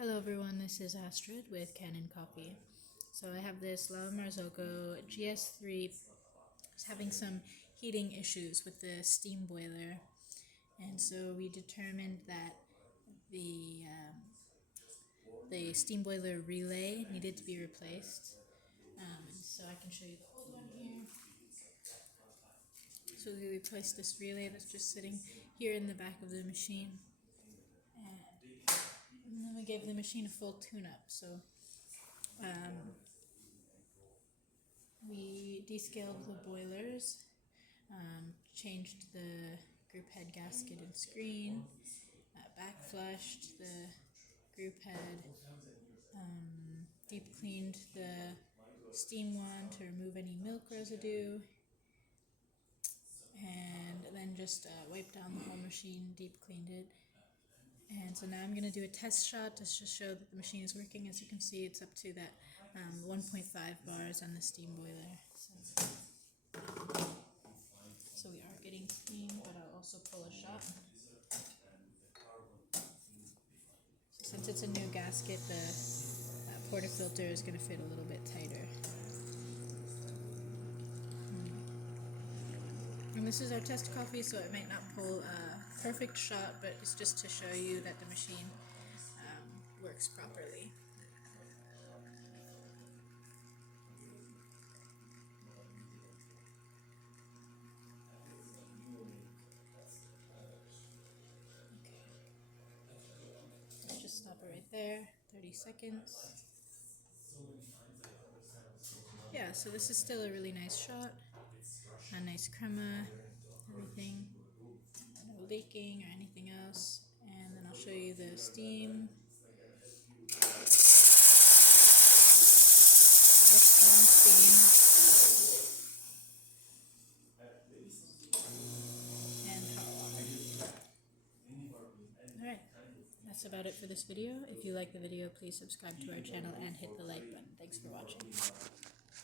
Hello everyone, this is Astrid with Kanen Coffee. So I have this Marzocco GS3. It's having some heating issues with the steam boiler, and so we determined that the steam boiler relay needed to be replaced. So I can show you the old one here. So we replaced this relay that's just sitting here in the back of the machine. And then we gave the machine a full tune-up. So we descaled the boilers, changed the group head gasket and screen, backflushed the group head, deep cleaned the steam one to remove any milk residue, and then just wiped down the whole machine, deep cleaned it. And so now I'm going to do a test shot to just show that the machine is working. As you can see, it's up to that 1.5 bars on the steam boiler. So we are getting steam, but I'll also pull a shot. Since it's a new gasket, the portafilter is going to fit a little bit tighter. And this is our test coffee, so it might not pull a perfect shot, but it's just to show you that the machine works properly. Let's just stop it right there, 30 seconds. Yeah, so this is still a really nice shot, a nice crema, everything, no leaking or anything else. And then I'll show you the steam. Nice strong steam. And hot water. Alright, that's about it for this video. If you like the video, please subscribe to our channel and hit the like button. Thanks for watching.